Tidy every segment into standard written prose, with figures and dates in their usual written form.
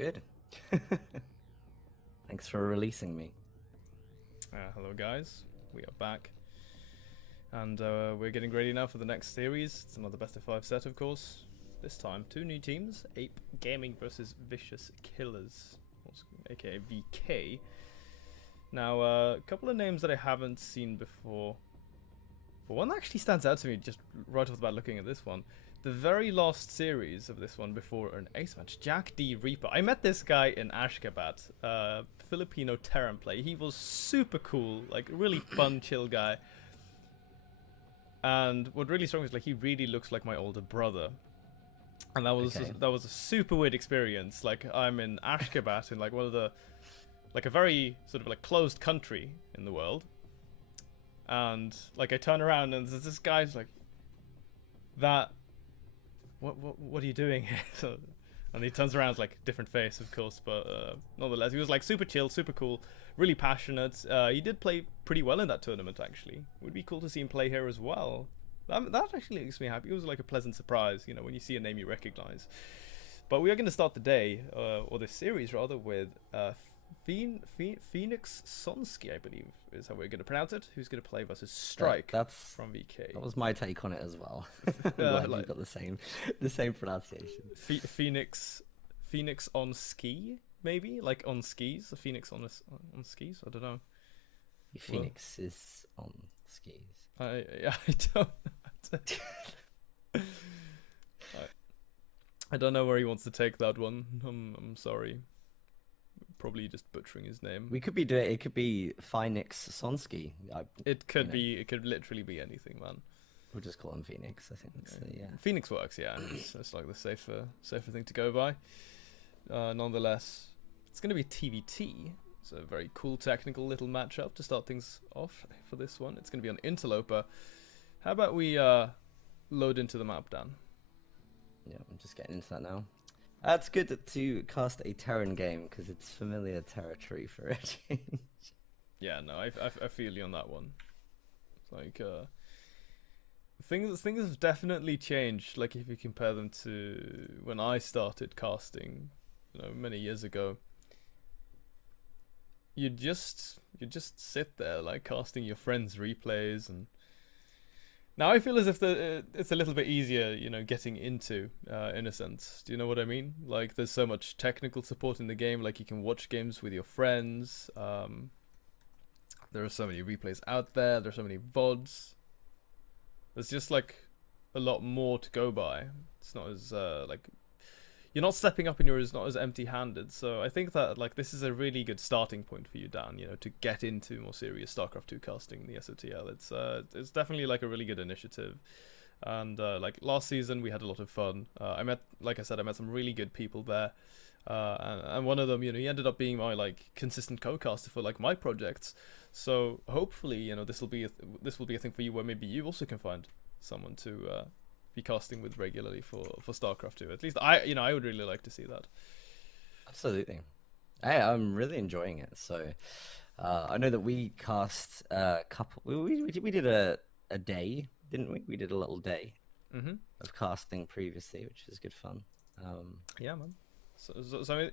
Good. Thanks for releasing me. Hello guys, we are back. And we're getting ready now for the next series. It's another best of 5 set, of course. This time, 2 new teams, Ape Gaming versus Vicious Killers, aka VK. Now, a couple of names that I haven't seen before. But one that actually stands out to me just right off the bat looking at this one. The very last series of this one before an ace match, Jack D. Reaper. I met this guy in Ashgabat, Filipino Terran play. He was super cool, like really fun, chill guy. And what really struck me is like he really looks like my older brother. And that was a super weird experience. Like I'm in Ashgabat in like one of the like a very sort of like closed country in the world. And like I turn around and there's this guy's like that what are you doing here? So, and he turns around, it's like different face, of course, but nonetheless, he was like super chill, super cool, really passionate. He did play pretty well in that tournament, actually. It would be cool to see him play here as well. That actually makes me happy. It was like a pleasant surprise, you know, when you see a name you recognize. But we are going to start the day, or this series rather, with Phoenix Sonsky, I believe, is how we're going to pronounce it. Who's going to play versus Strike from VK. That was my take on it as well. I'm glad you got the same pronunciation. Phoenix on ski, maybe like on skis. A Phoenix on skis. I don't know. Phoenix is on skis. I don't know. I don't know where he wants to take that one. I'm sorry. Probably just butchering his name. We could be doing it. Could be Phoenix Sonsky. It could be. It could literally be anything, man. We'll just call him Phoenix. I think that's yeah. Phoenix works. Yeah, it's like the safer thing to go by. Nonetheless, it's going to be TVT. It's a very cool technical little matchup to start things off for this one. It's going to be on Interloper. How about we load into the map, Dan? Yeah, I'm just getting into that now. It's good to cast a Terran game because it's familiar territory for a change. Yeah, no, I feel you on that one. Like things have definitely changed. Like if you compare them to when I started casting, you know, many years ago. You just sit there like casting your friends' replays, and now I feel as if it's a little bit easier, you know, getting into, in a sense. Do you know what I mean? Like, there's so much technical support in the game. Like, you can watch games with your friends. There are so many replays out there. There's so many VODs. There's just, like, a lot more to go by. It's not as, like... You're not stepping up and you're not as empty-handed. So I think that, like, this is a really good starting point for you, Dan, you know, to get into more serious StarCraft 2 casting in the SOTL. It's definitely, like, a really good initiative. And, like, last season we had a lot of fun. Like I said, I met some really good people there. And one of them, you know, he ended up being my, like, consistent co-caster for, like, my projects. So hopefully, you know, this will be a thing for you where maybe you also can find someone to... be casting with regularly for StarCraft 2. At least I would really like to see that. Absolutely. Hey, I'm really enjoying it. So I know that we cast a couple. We did a day, didn't we? We did a little day of casting previously, which was good fun. Yeah, man. So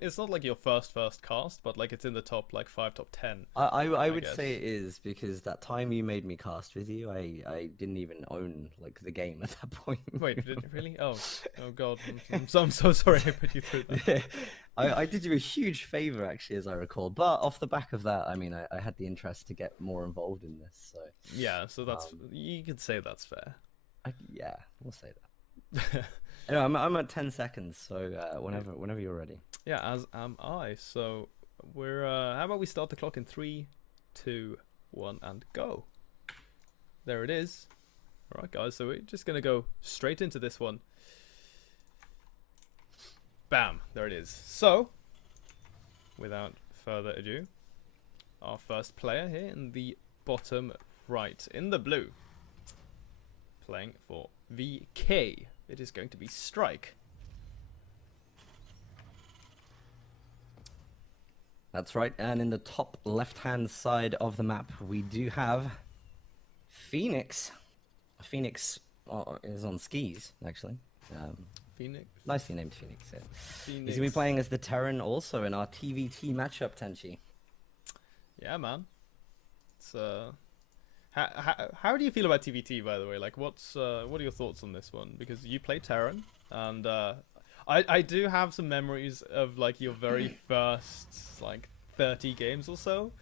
it's not like your first cast, but like it's in the top like 5, top 10. I would say it is because that time you made me cast with you, I didn't even own like the game at that point. Wait, did you really? Oh God, I'm so sorry I put you through that. Yeah, I did you a huge favor actually, as I recall. But off the back of that, I mean, I had the interest to get more involved in this. So yeah, so that's you could say that's fair. Yeah, we'll say that. Anyway, I'm at 10 seconds, so whenever you're ready. Yeah, as am I. So we're how about we start the clock in 3, 2, 1, and go. There it is. All right, guys. So we're just gonna go straight into this one. Bam! There it is. So, without further ado, our first player here in the bottom right, in the blue, playing for VK. It is going to be Strike. That's right, and in the top left-hand side of the map, we do have Phoenix. Phoenix is on skis, actually. Phoenix. Nicely named Phoenix. Yeah. Phoenix. He's gonna be playing as the Terran also in our TVT matchup, Tenchi. Yeah, man. It's how do you feel about TVT, by the way? Like, what are your thoughts on this one? Because you play Terran, and I do have some memories of like your very first like 30 games or so,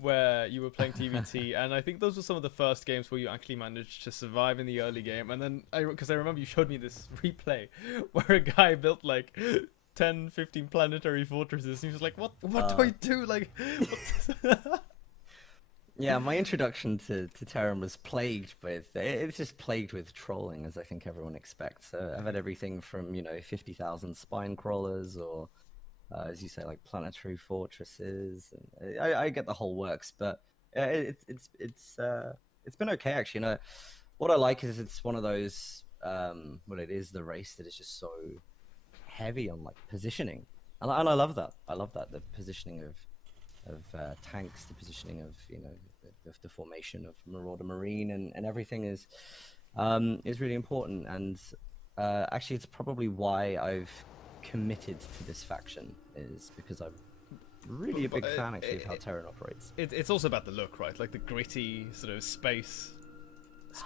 where you were playing TVT, and I think those were some of the first games where you actually managed to survive in the early game. And then because I remember you showed me this replay where a guy built like 10, 15 planetary fortresses, and he was like, what do I do? Like, what? Yeah, my introduction to Terran was plagued with, it's just plagued with trolling, as I think everyone expects. I've had everything from, 50,000 spine crawlers, or as you say, like planetary fortresses. And I get the whole works, but it's been okay actually. What I like is it's one of those, it is the race that is just so heavy on like positioning, and I love that. I love that, the positioning of tanks, the positioning of the formation of Marauder Marine, and everything is really important. And actually, it's probably why I've committed to this faction, is because I'm really a big fan actually of how Terran operates. It's also about the look, right? Like the gritty sort of space.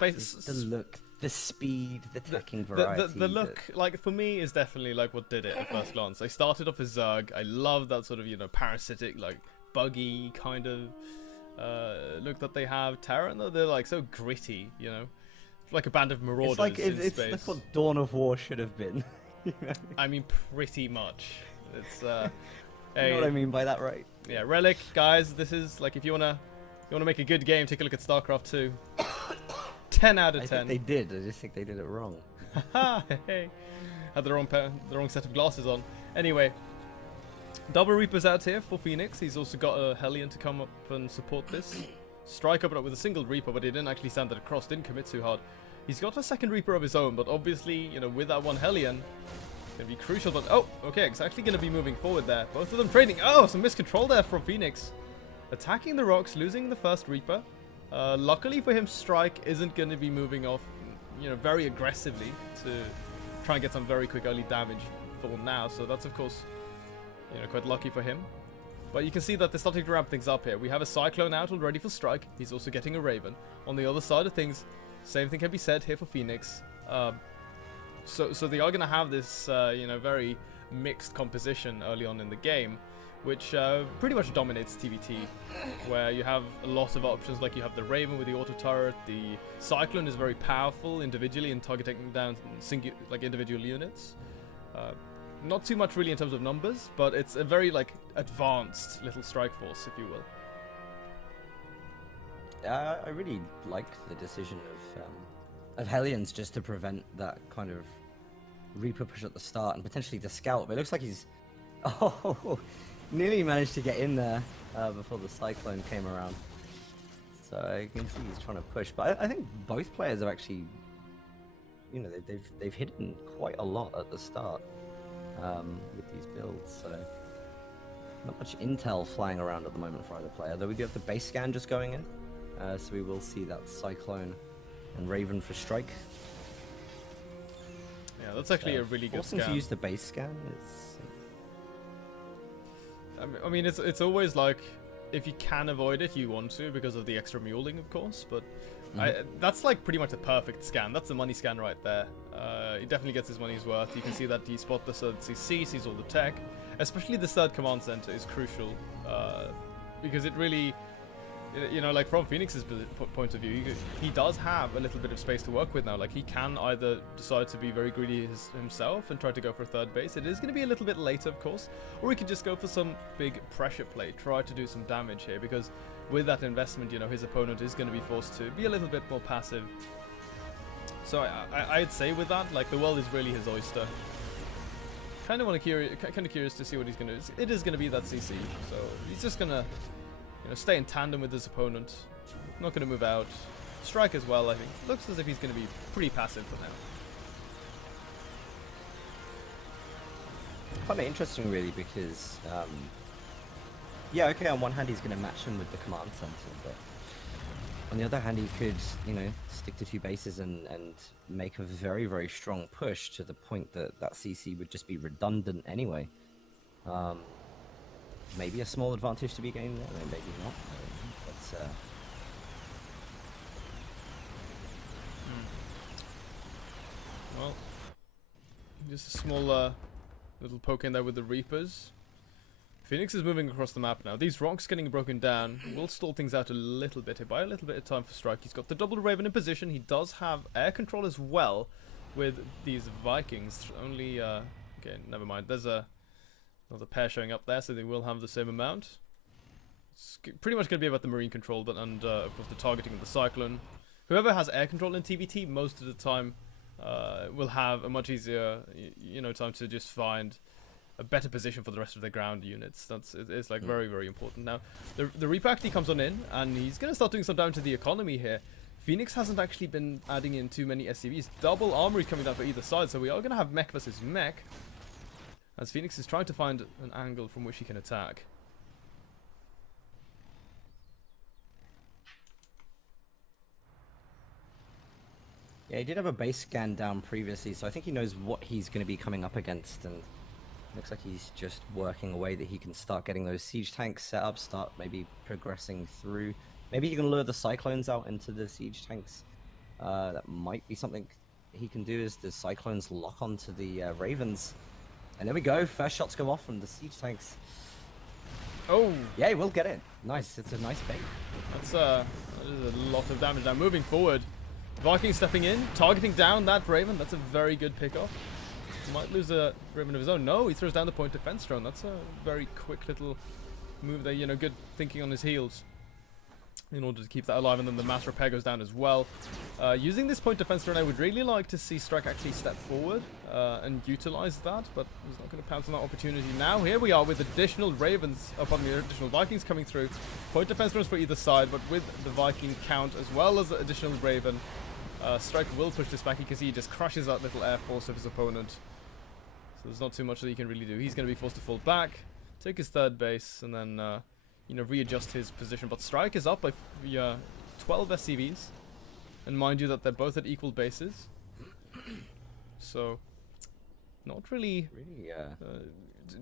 The look, the speed, the attacking variety. The look, like for me, is definitely like what did it at first glance. I started off as Zerg. I love that sort of parasitic, like buggy kind of look that they have. Terran, though, they're like so gritty, like a band of marauders in space. It's like what Dawn of War should have been. I mean, pretty much. It's you know what I mean by that, right? Yeah, Relic, guys. This is like, if you wanna make a good game, take a look at StarCraft 2. 10 out of 10. I think they did. I just think they did it wrong. Hey, had the wrong set of glasses on. Anyway, double Reapers out here for Phoenix. He's also got a Hellion to come up and support this. Strike up with a single Reaper, but he didn't actually stand it across. Didn't commit too hard. He's got a second Reaper of his own, but obviously, with that one Hellion, gonna be crucial. But oh, okay, it's actually gonna be moving forward there. Both of them trading. Oh, some miscontrol there from Phoenix, attacking the rocks, losing the first Reaper. Luckily for him, Strike isn't going to be moving off, very aggressively to try and get some very quick early damage for now. So that's, of course, quite lucky for him. But you can see that they're starting to ramp things up here. We have a Cyclone out already for Strike. He's also getting a Raven. On the other side of things, same thing can be said here for Phoenix. So they are going to have this, very mixed composition early on in the game, which pretty much dominates TVT, where you have a lot of options. Like you have the Raven with the auto turret. The Cyclone is very powerful individually in targeting down individual units. Not too much really in terms of numbers, but it's a very advanced little strike force, if you will. I really like the decision of Hellions just to prevent that kind of Reaper push at the start and potentially the scout. But it looks like he's nearly managed to get in there before the Cyclone came around. So you can see he's trying to push. But I think both players have actually, they've hidden quite a lot at the start with these builds. So not much intel flying around at the moment for either player. Though we do have the base scan just going in. So we will see that Cyclone and Raven for Strike. Yeah, that's actually a really good scan. To use the base scan is... I mean, it's always like, if you can avoid it, you want to, because of the extra muling, of course, but that's like pretty much a perfect scan. That's the money scan right there. He definitely gets his money's worth. You can see that he spot the third CC, sees all the tech. Especially the third command center is crucial, because it really... like from Phoenix's point of view, he does have a little bit of space to work with now. Like he can either decide to be very greedy himself and try to go for a third base. It is going to be a little bit later, of course, or he could just go for some big pressure play, try to do some damage here, because with that investment, his opponent is going to be forced to be a little bit more passive. So I'd say with that, like the world is really his oyster. Kind of curious to see what he's going to do. It is going to be that CC, so he's just going to stay in tandem with his opponent. Not going to move out. Strike as well, I think. Looks as if he's going to be pretty passive for now. I find it interesting, really, because... yeah, okay, on one hand he's going to match him with the command center, but... On the other hand, he could, you know, stick to 2 bases and make a very, very strong push to the point that that CC would just be redundant anyway. Maybe a small advantage to be gained there, maybe not. But, Well, just a small little poke in there with the Reapers. Phoenix is moving across the map now. These rocks getting broken down will stall things out a little bit here. Buy a little bit of time for Strike. He's got the double Raven in position. He does have air control as well with these Vikings. Only, okay, never mind. There's another pair showing up there, so they will have the same amount. It's pretty much going to be about the marine control, but and of course the targeting of the Cyclone. Whoever has air control in TVT most of the time will have a much easier, you know, time to just find a better position for the rest of the ground units. It's like very, very important. Now, the Reaper actually comes on in, and he's going to start doing some down to the economy here. Phoenix hasn't actually been adding in too many SCVs. Double armory coming down for either side, so we are going to have mech versus mech, as Phoenix is trying to find an angle from which he can attack. yeah, he did have a base scan down previously, so I think he knows what he's going to be coming up against, and looks like he's just working a way that he can start getting those siege tanks set up, start maybe progressing through. Maybe he can lure the Cyclones out into the siege tanks. That might be something he can do, as the Cyclones lock onto the Ravens. And there we go, first shots go off from the siege tanks. Oh! Yeah, he will get it. Nice, it's a nice bait. That is a lot of damage. Now moving forward, Viking stepping in, targeting down that Raven. That's a very good pickup. Might lose a Raven of his own. No, he throws down the point defense drone. That's a very quick little move there. You know, good thinking on his heels in order to keep that alive. And then the mass repair goes down as well. Using this point defense drone, I would really like to see Strike actually step forward and utilize that, but he's not going to pounce on that opportunity now. Here we are with additional Ravens, additional Vikings coming through. Point defense drones for either side, but with the Viking count as well as the additional Raven, Strike will push this back because he just crushes that little air force of his opponent. So there's not too much that he can really do. He's going to be forced to fall back, take his third base, and then you know, readjust his position. But Strike is up by 12 SCVs, and mind you that they're both at equal bases. So not really.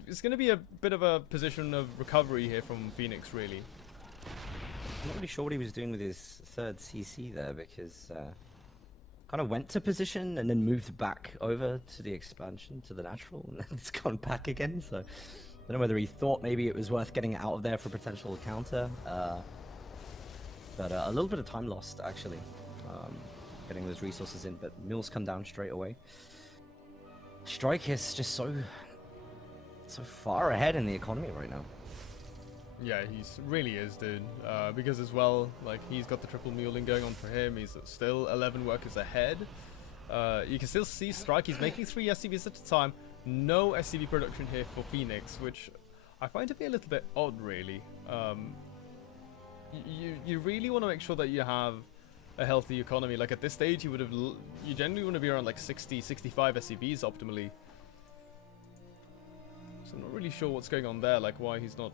It's going to be a bit of a position of recovery here from Phoenix, really. I'm not really sure what he was doing with his third CC there, because kind of went to position and then moved back over to the expansion, to the natural, and then it's gone back again. So I don't know whether he thought maybe it was worth getting it out of there for a potential counter, but a little bit of time lost actually, getting those resources in. But mills come down straight away. Strike is just so far ahead in the economy right now. Yeah, he really is, dude. Because as well, like, he's got the triple muling going on for him. He's still 11 workers ahead. You can still see Strike. He's making 3 SCVs at a time. No SCV production here for Phoenix, which I find to be a little bit odd, really. You really want to make sure that you have a healthy economy. Like, at this stage, you generally want to be around like 60, 65 SCVs optimally. So I'm not really sure what's going on there, like why he's not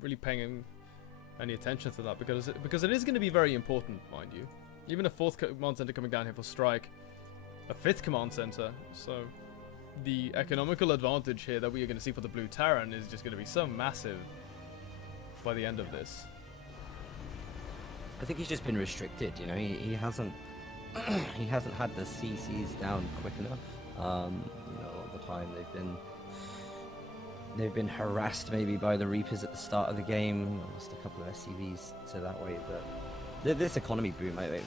really paying any attention to that, because it is going to be very important, mind you. Even a 4th command center coming down here for Strike, a 5th command center, so the economical advantage here that we are going to see for the Blue Terran is just going to be so massive by the end of this. I think he's just been restricted, you know. He hasn't he hasn't had the CCs down quick enough. You know, a lot of the time they've been harassed maybe by the Reapers at the start of the game. Lost a couple of SCVs to that way, but this economy boom, we're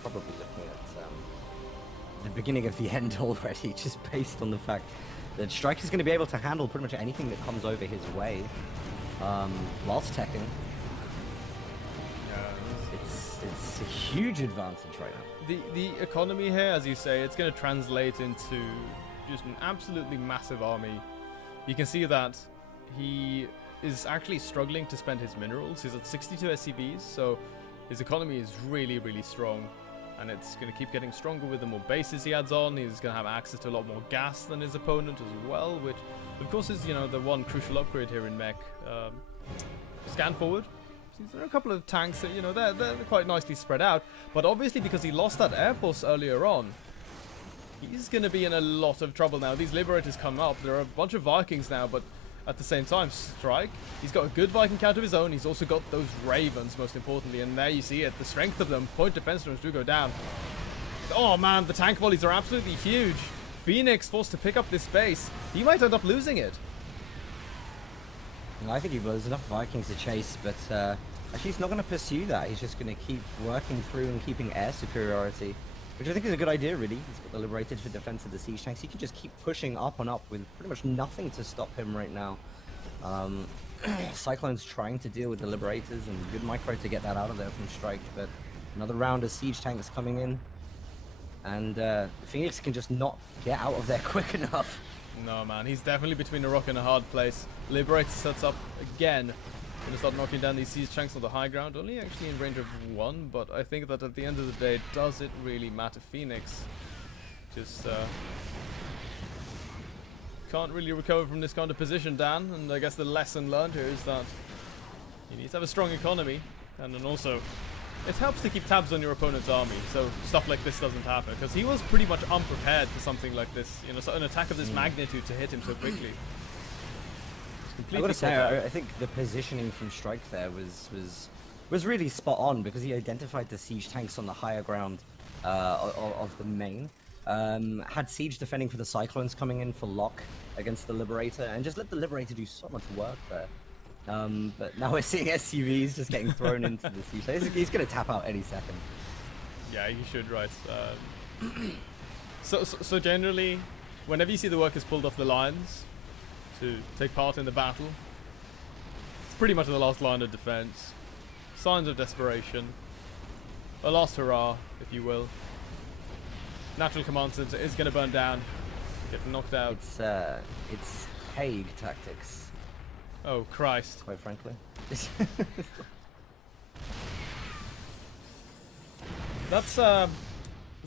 probably looking at the beginning of the end already, just based on the fact that Strike is going to be able to handle pretty much anything that comes over his way, whilst teching. It's a huge advantage right now. The economy here, as you say, it's going to translate into just an absolutely massive army. You can see that he is actually struggling to spend his minerals. He's at 62 SCVs, so his economy is really, really strong. And it's going to keep getting stronger with the more bases he adds on. He's going to have access to a lot more gas than his opponent as well, which, of course, is, you know, the one crucial upgrade here in mech. Scan forward. There are a couple of tanks that, you know, they're quite nicely spread out. But obviously, because he lost that air force earlier on, he's going to be in a lot of trouble now. These Liberators come up. There are a bunch of Vikings now, but at the same time, Strike, he's got a good Viking count of his own. He's also got those Ravens, most importantly. And there you see it. The strength of them. Point defense runs do go down. Oh, man, the tank volleys are absolutely huge. Phoenix forced to pick up this base. He might end up losing it. I think he will. There's enough Vikings to chase, but actually he's not going to pursue that. He's just going to keep working through and keeping air superiority, which I think is a good idea, really. He's got the Liberated for defense of the siege tanks. He can just keep pushing up and up with pretty much nothing to stop him right now. Cyclone's trying to deal with the Liberators, and good micro to get that out of there from Strike, but another round of siege tanks coming in, and Phoenix can just not get out of there quick enough. No, man, he's definitely between a rock and a hard place. Liberator sets up again. Gonna start knocking down these siege tanks on the high ground. Only actually in range of one, but I think that at the end of the day, does it really matter? Phoenix just can't really recover from this kind of position, Dan. And I guess the lesson learned here is that you need to have a strong economy, and then also it helps to keep tabs on your opponent's army, so stuff like this doesn't happen. Because he was pretty much unprepared for something like this, you know, so an attack of this magnitude to hit him so quickly. I gotta say, I think the positioning from Strike there was really spot on, because he identified the siege tanks on the higher ground of the main. Had siege defending for the Cyclones coming in for lock against the Liberator, and just let the Liberator do so much work there. But now we're seeing SUVs just getting thrown into the siege. He's going to tap out any second. Yeah, he should, right. So generally, whenever you see the workers pulled off the lines to take part in the battle, it's pretty much the last line of defense. Signs of desperation. A last hurrah, if you will. Natural Command Center is going to burn down. Get knocked out. It's Hague tactics. Oh, Christ. Quite frankly. That's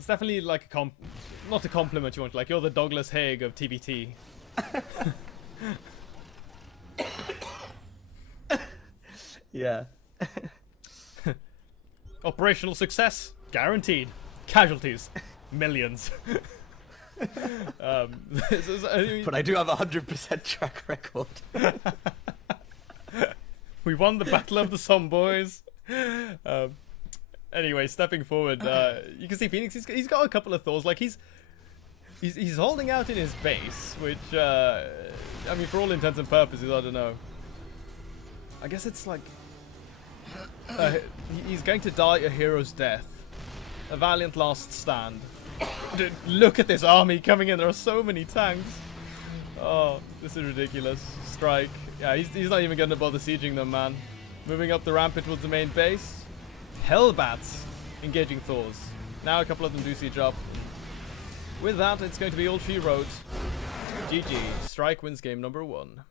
definitely like not a compliment you want, like you're the Douglas Haig of TBT. Yeah. Operational success guaranteed. Casualties millions. But I do have a 100% track record. We won the Battle of the Somme, boys. Anyway, stepping forward, you can see Phoenix. He's got a couple of Thors. Like he's holding out in his base, which I mean, for all intents and purposes, I don't know. I guess it's like he's going to die a hero's death, a valiant last stand. Dude, look at this army coming in. There are so many tanks. Oh, this is ridiculous. Strike. Yeah, he's not even going to bother sieging them, man. Moving up the rampage towards the main base. Hellbats engaging Thors. Now a couple of them do siege up. With that, it's going to be all she wrote. GG. Strike wins game number 1.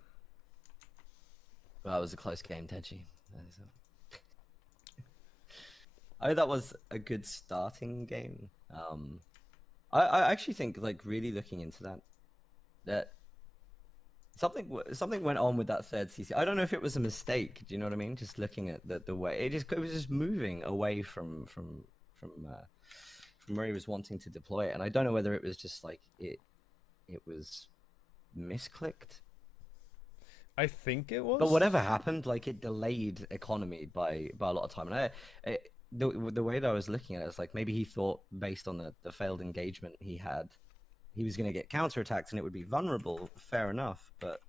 Well, that was a close game, Tenchi. I that was a good starting game. I actually think, like, really looking into that something went on with that third CC. I don't know if it was a mistake. Do you know what I mean? Just looking at the way it was just moving away from where he was wanting to deploy it, and I don't know whether it was just like it was misclicked. I think it was. But whatever happened, like, it delayed economy by a lot of time, and the way that I was looking at it was like maybe he thought, based on the failed engagement he had, he was going to get counterattacked and it would be vulnerable. Fair enough, but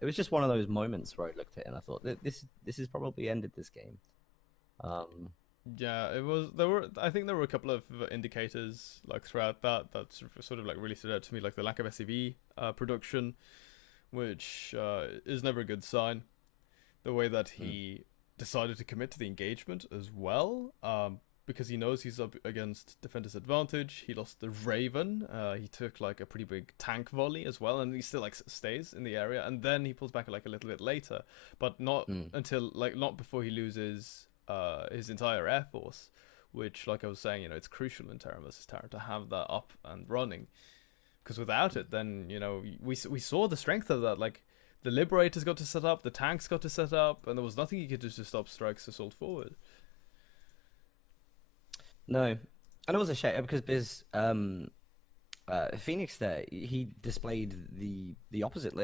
it was just one of those moments where I looked at it and I thought this has probably ended this game. Yeah, it was. I think there were a couple of indicators like throughout that sort of like really stood out to me, like the lack of SCV production, which is never a good sign. The way that he decided to commit to the engagement as well, because he knows he's up against defender's advantage. He lost the Raven. He took like a pretty big tank volley as well, and he still like stays in the area. And then he pulls back like a little bit later, but not until not before he loses his entire air force, which, like I was saying, it's crucial in Terra vs. Terra to have that up and running, because without it, then we saw the strength of that. Like the Liberators got to set up, the tanks got to set up, and there was nothing you could do to stop Strike's assault forward. No, and it was a shame because Phoenix there, he displayed the opposite.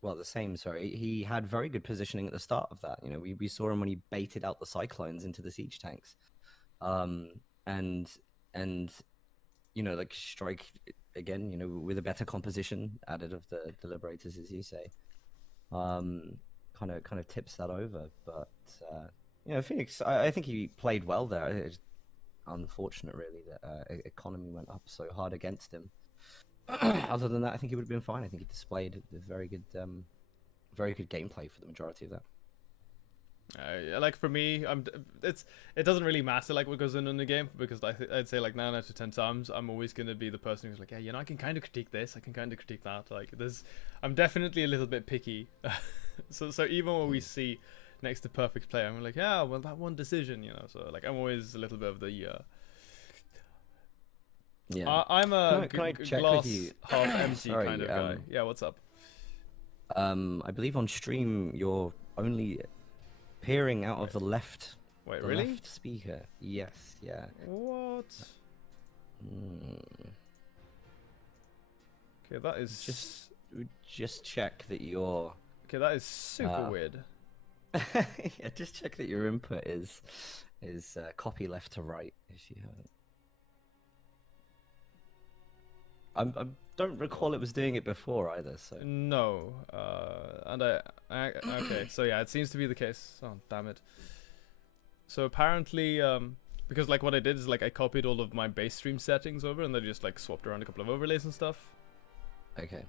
Well, the same. Sorry, he had very good positioning at the start of that. You know, we saw him when he baited out the Cyclones into the siege tanks, and you know, like Strike again. You know, with a better composition added of the Liberators, as you say, kind of tips that over. But you know, Phoenix, I think he played well there. It's unfortunate, really, that economy went up so hard against him. Other than that, I think he would have been fine. I think he displayed a very good gameplay for the majority of that. Like for me, it doesn't really matter like what goes on in the game, because I'd say like 9 out of 10 times I'm always gonna be the person who's like, yeah, you know, I can kind of critique this, I can kind of critique that. Like I'm definitely a little bit picky. so even when we see next to perfect play, I'm like, yeah, well, that one decision, you know. So like I'm always a little bit of the yeah. I'm a can I check glass with you? half empty Sorry, kind of guy. Yeah, what's up? I believe on stream you're only peering out of the left. Wait, the really? left speaker. Yes. Yeah. What? Okay, that is just check that you're. Okay, that is super weird. Yeah, just check that your input is copy left to right if you haven't. I don't recall it was doing it before either. So no, and okay, so yeah, it seems to be the case. Oh damn it! So apparently, because like what I did is like I copied all of my base stream settings over, and then just like swapped around a couple of overlays and stuff. Okay.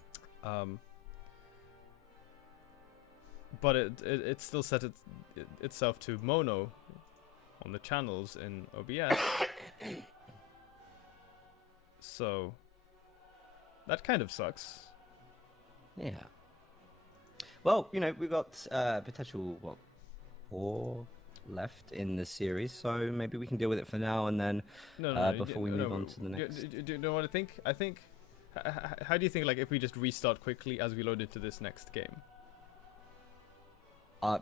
But it still set itself to mono on the channels in OBS. So that kind of sucks. Yeah. Well, you know, we've got potential 4 left in the series, so maybe we can deal with it for now, and then before we move on to the next. Do you know what I think? I think. How do you think, like, if we just restart quickly as we load into this next game?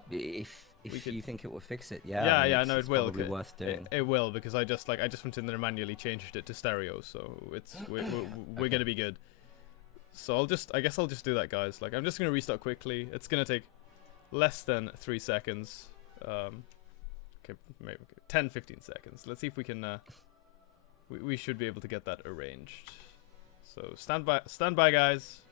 If you think it will fix it, yeah. Yeah, no, it will. Probably worth doing. It will, because I just went in there and manually changed it to stereo, so we're gonna be good. So I guess I'll just do that, guys. Like, I'm just gonna restart quickly. It's gonna take less than 3 seconds. Okay, maybe 10-15 seconds. Let's see if we can. We should be able to get that arranged. So stand by, guys.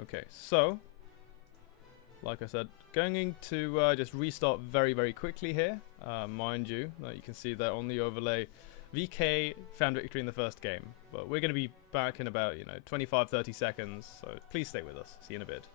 Okay, so like I said, going to just restart very, very quickly here. Mind you, you can see that on the overlay, VK found victory in the first game, but we're going to be back in about 25-30 seconds. So please stay with us. See you in a bit.